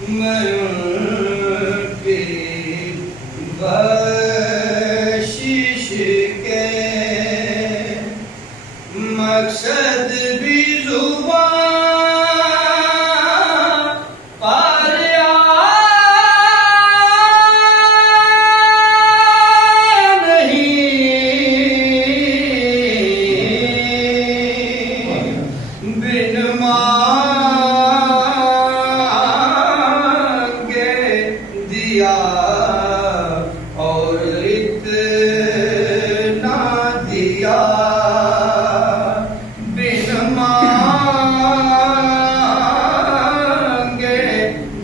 मैं उनकी बख्शिश के मकसद भी ज़ुबान पर नहीं, बिन मांगे दिया और इतना दिया, बिन मांगे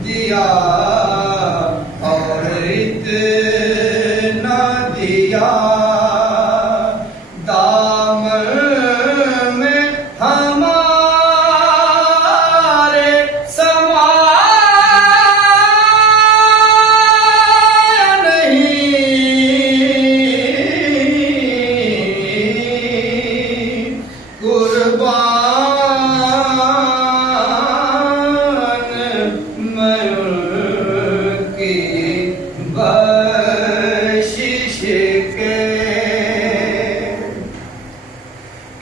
दिया और इतना दिया। दामन में हमारे समाया नहीं, कुर्बान मैं उनकी बख्शिश के।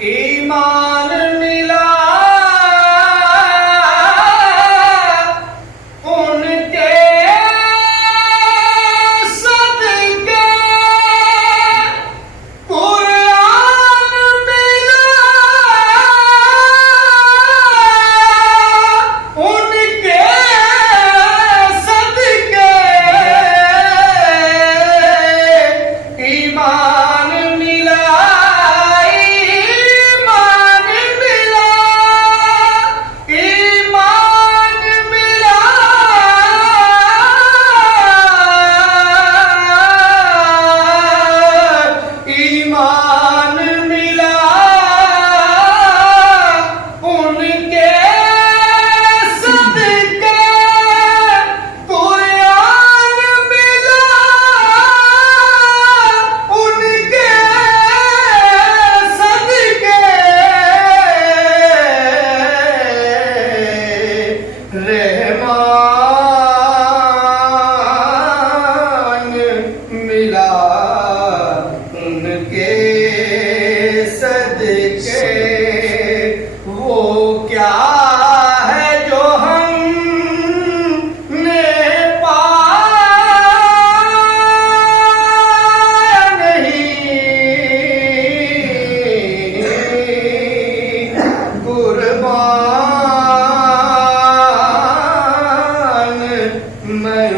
ईमान मिला उनके सदके, कुरान मिला उनके सदके, ईमान मिला ईमान मिला उनके सदके, कुरान मिला उनके सदके, रहमान मिला उनके सदके। वो क्या है जो हमने पाया नहीं, कुर्बान मैं